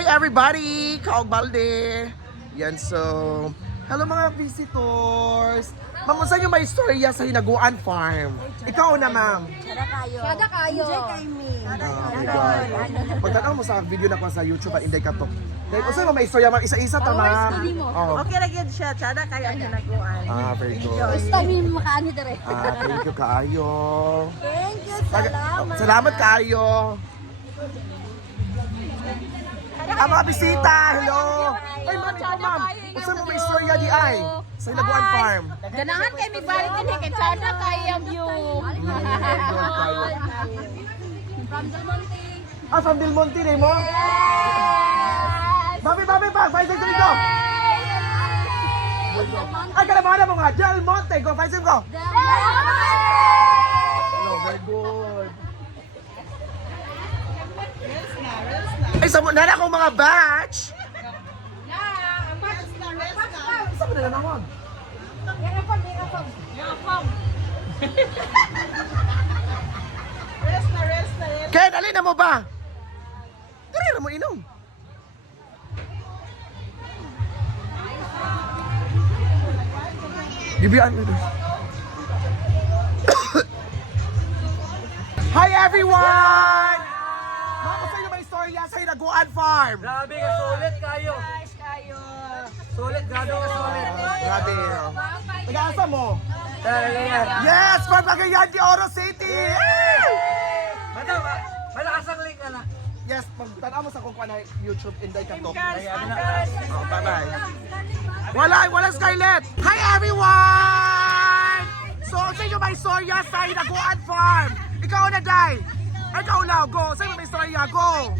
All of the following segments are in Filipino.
Hi everybody! Kaog Balde! Yan, so... Hello mga visitors! Ma'am, saan yung may istorya sa Hinaguan Farm? Ikaw na, ma'am. Sada kayo. Sada kayo. Enjoy kay me. Pagtanaw mo sa video na ko sa YouTube at Inday Katok. Dahil kung saan mo may istorya, ma'am, isa-isa ta, ma'am. Oh. Okay na gid siya. Sada kayo ang hinaguan. Very good. Gusto mo makaano dire. Thank you kaayo. Thank you. Salamat. Salamat kaayo. Mga bisita, hello! Ay, ma'am, ikaw, ma'am. Kung saan mo may istorya di ay? Sa Hinaguan Farm. Ganahan kay mi balik din kay sada kaya view. From Del Monte. From Del Monte, na mo? Babi, pa! 5 seconds go! Ay, kalabahan mo nga! Del Monte! Go, 5 seconds go! No, very good. Ay, nana akong mga batch! Saan mo na naman? Ken, alin na mo ba? Dali na mo inom. Bibiyaan mo doon. Hi everyone! Mga sa'yo na may istorya sa Hinaguan Farm. Grabe ka, sulit kayo. Sulit, grabe ka, sulit. Grabe. Taga-asa mo? Yes! From Cagayan de Oro City! Madam, malakas ang link ka na. Yes, pagtanaw mo sa kung na YouTube, Inday Katok. Oh, Bye-bye. Wala Scarlett! Hi everyone! So, sa inyo may istorya sa Hinaguan Farm. Ikaw na, Day. Ikaw na, go. Sa inyo may istorya, go.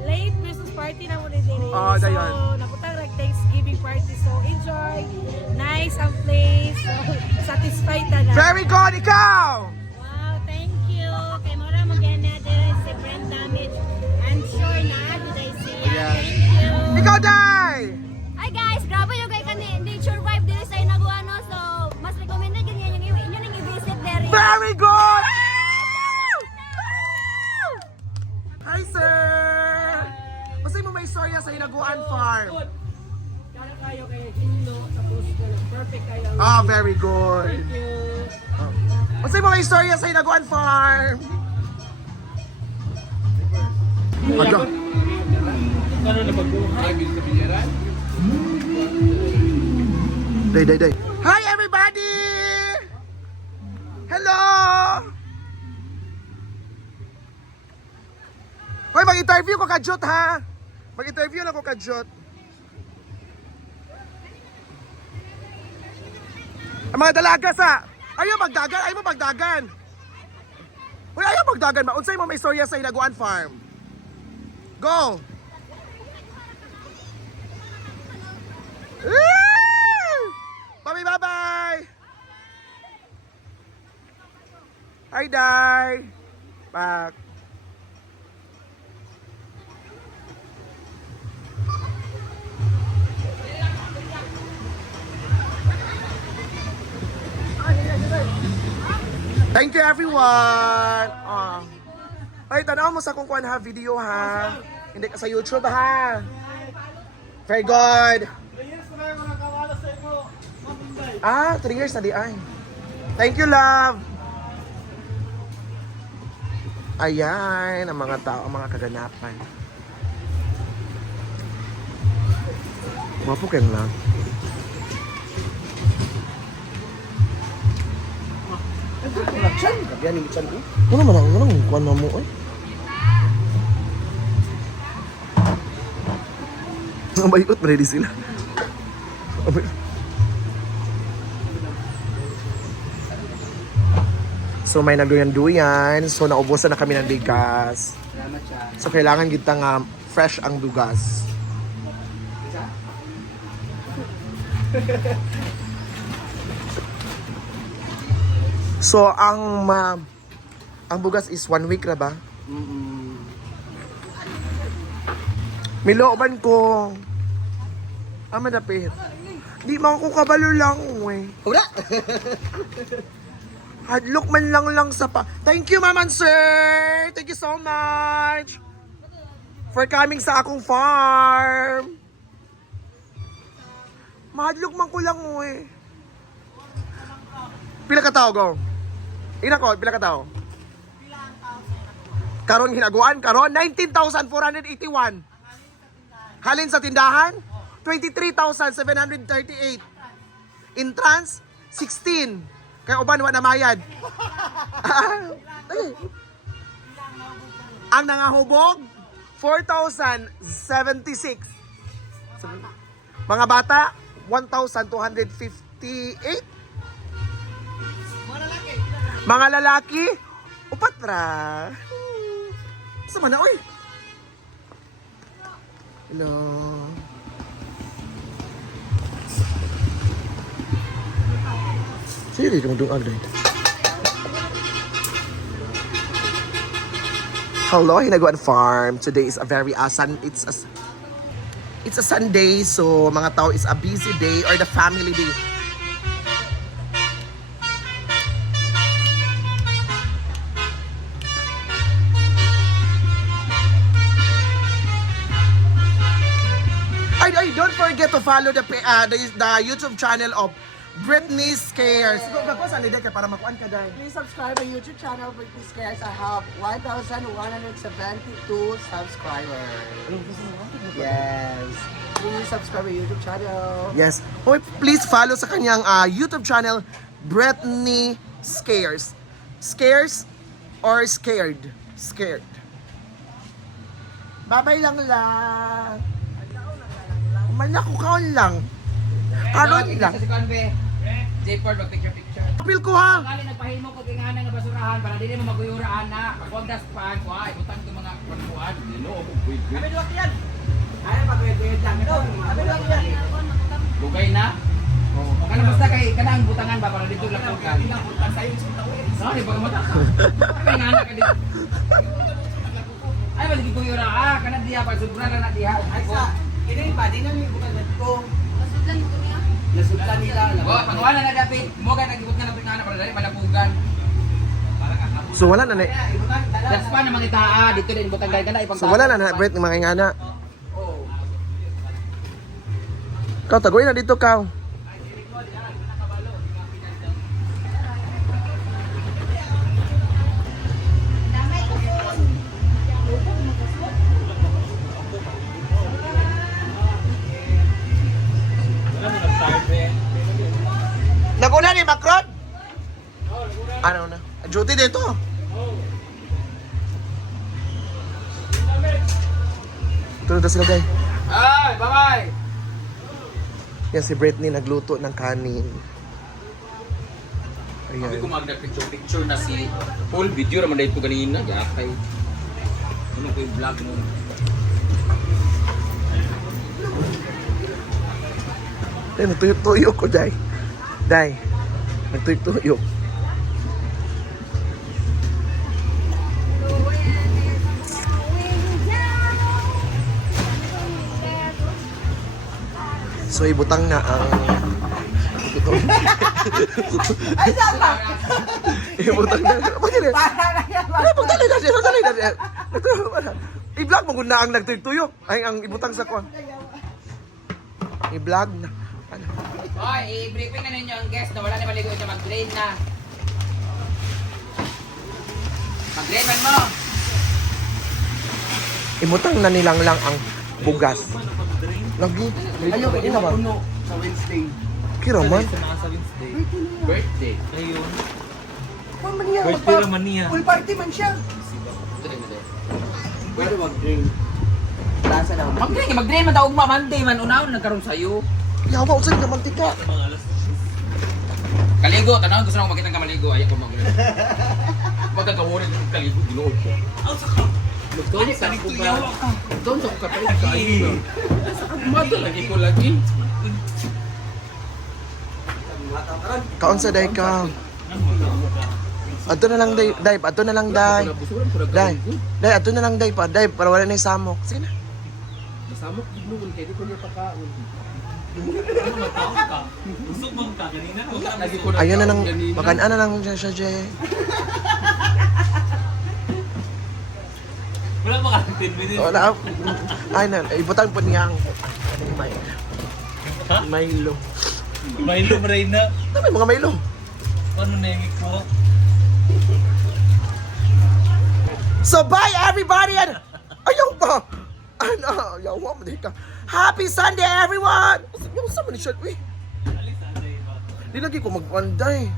Late Christmas party na muna din. Oh, dayon. So, naputang like Thanksgiving party. So, enjoy. Nice ang place. So, satisfied na na. Very good, ikaw! Wow, thank you. Kay Mora Magana, there is a brand damage. I'm sure na, did I see ya? Thank you. Ikaw, Day! Hi guys, grabe yung kay kani nature vibe diri sa Hinaguano. So, mas recommended ganyan yung inyo nang i-visit there. Very good! Hi, sir! Basta mo may istorya sa Hinaguan Farm. Kaya kayo kay Hindo, tapos perfect kayo. Very good. Basta mo may istorya sa Hinaguan Farm. Aga. Day. Hi, everybody! Hello! Hoy, mag-interview ko ka-Jot, ha? Mag-interview na ko ka-Jot. Ang mga dalaga sa... Ayaw magdagan! Ayaw mo magdagan! Hoy, ayaw magdagan! Maunsay mo may istorya sa Hinaguan Farm. Go! Bye-bye! Hi, Day! Back. Thank you everyone! Ay, tanaw mo sa kung kuhan ha, video ha. Hindi ka sa YouTube ha. Very good. 3 years na di ay. Thank you, love. Ayan, ang mga tao, ang mga kaganapan. Wapo ken lang. Ano man ang kuwan mo eh? Ang bayot, ready sila. So may nagduyan-duyan, so naubusan na kami ng bigas. So kailangan kita nga fresh ang dugas. So ang bugas is 1 week na ba? Milooban ko. Madapit. Di man ko kabalo lang, eh. Ura! Hadlok man lang sa pa. Thank you, ma'am and sir! Thank you so much! for coming sa akong farm. Mahadlok man ko lang mo eh. Pila ka tao, go? Ina ko, pila ka tao? Karon hinaguan, karon 19,481. Halin sa tindahan, 23,738. Entrance, 16. Kaya uban wa na mayad. Ang nangahubog, 4,076. Mga bata, 1,258. Mga lalaki, upat ra. Sama na, oy. Hello. Sige, kung doon agad. Hello, Hinaguan Farm. Today is a very it's a Sunday, so mga tao is a busy day or the family day. Ay, don't forget to follow the YouTube channel of Britney Scares. Go sa liday para makuan ka dahil. Please subscribe my YouTube channel, Britney Scares. I have 1,172 subscribers. Yes. Please subscribe my YouTube channel. Yes. Hoy, please follow sa kanyang YouTube channel, Britney Scares. Scares or scared? Scared. Babay lang lang. Manako kaon lang. Karon lang. Sa Conve. J-Port, mag-picture. Apil ko ha. Kali nagpahimo ko kingana nga basurahan para dili mo maguyuraan na. Pag das pan ko ay butang ko mga kuan. Dino o buig. Kami duwa yan. Ay pag-wait lang ito. Kami duwa yan. Bugay na. Kana basta kay kanang butangan ba para dito lang ko kan. Butan sayo sa tawo. Sorry pag mata. Kay ngana ka dito. Ay ba di kuyura kana diha pa sobra na diha. Ay sa kini pa di na mi bukan ko. Nasudlan nila. Oh, pagwala na dapat. Mo ka nagibot na ng para dali malapugan. So wala na na. That's pa na mangitaa dito din butang gay kana ipang. So wala na na Brett ng mga ingana. Kau tagoy na dito kau. Naguna ni Macron? Ano na? Duty dito. Tulog na sila guys. Ay, bye-bye. Yan si Britney nagluto ng kanin. Sabi ko Ayan. mag-picture na si full video naman dahil ito ganina. Gakay. Ano ko yung vlog mo? Ay, nagtuyok-tuyok ko, Day. Day, nagtuyok-tuyok. So, ibutang na ang... Ito. Ay, sama! Ibutang na. Pwede rin. Ay, pagdali na siya. Pagdali na siya. I-vlog mo kung na ang nagtuyok-tuyok. Ay, ang ibutang sa kwan. I-vlog na. Ano? Hoy, i-briefing na ninyo ang guest na wala na maligo ito mag-drain na. Mag-drain man mo! Imutang na nilang lang ang bugas. Lagi. Ayaw, hindi naman. Sa Wednesday. Kira man. Birthday. Kung man niya, Birthday naman niya. full party man siya. Pwede mag-drink. Lasa na. Mag-drain man taog Monday man. Unahon nagkaroon sa'yo. Yawa, usan ka mantika. Kaligo, tanaw gusto na ako makita ka maligo. Ayaw ko mag-drain. Magkakawarin yung kaligo. Ginuod ko. Doon sa ko ba? Doon sa ko kapalit kayo. Mata lagi ko lagi. Kaon sa day ka. Ato na lang day, ato na lang day. Day, ato na lang day pa, day para wala na yung samok. Sige na. Masamok gignuon kay di ko niya pakaon. Busog mo ka kanina. Ayun na nang, makan-ana lang siya, Jay. Wala mga 10 minutes. Wala. Ay na, ibutang po niyang may Ha? Milo. Milo Marina. Ano may mga Milo? Ano na yung ikuha? So bye everybody and ayaw ba? Ano, ayaw mo ka. Happy Sunday everyone. Yung sa man siya, uy. Alis Sunday ba? Di lagi ko magpanday.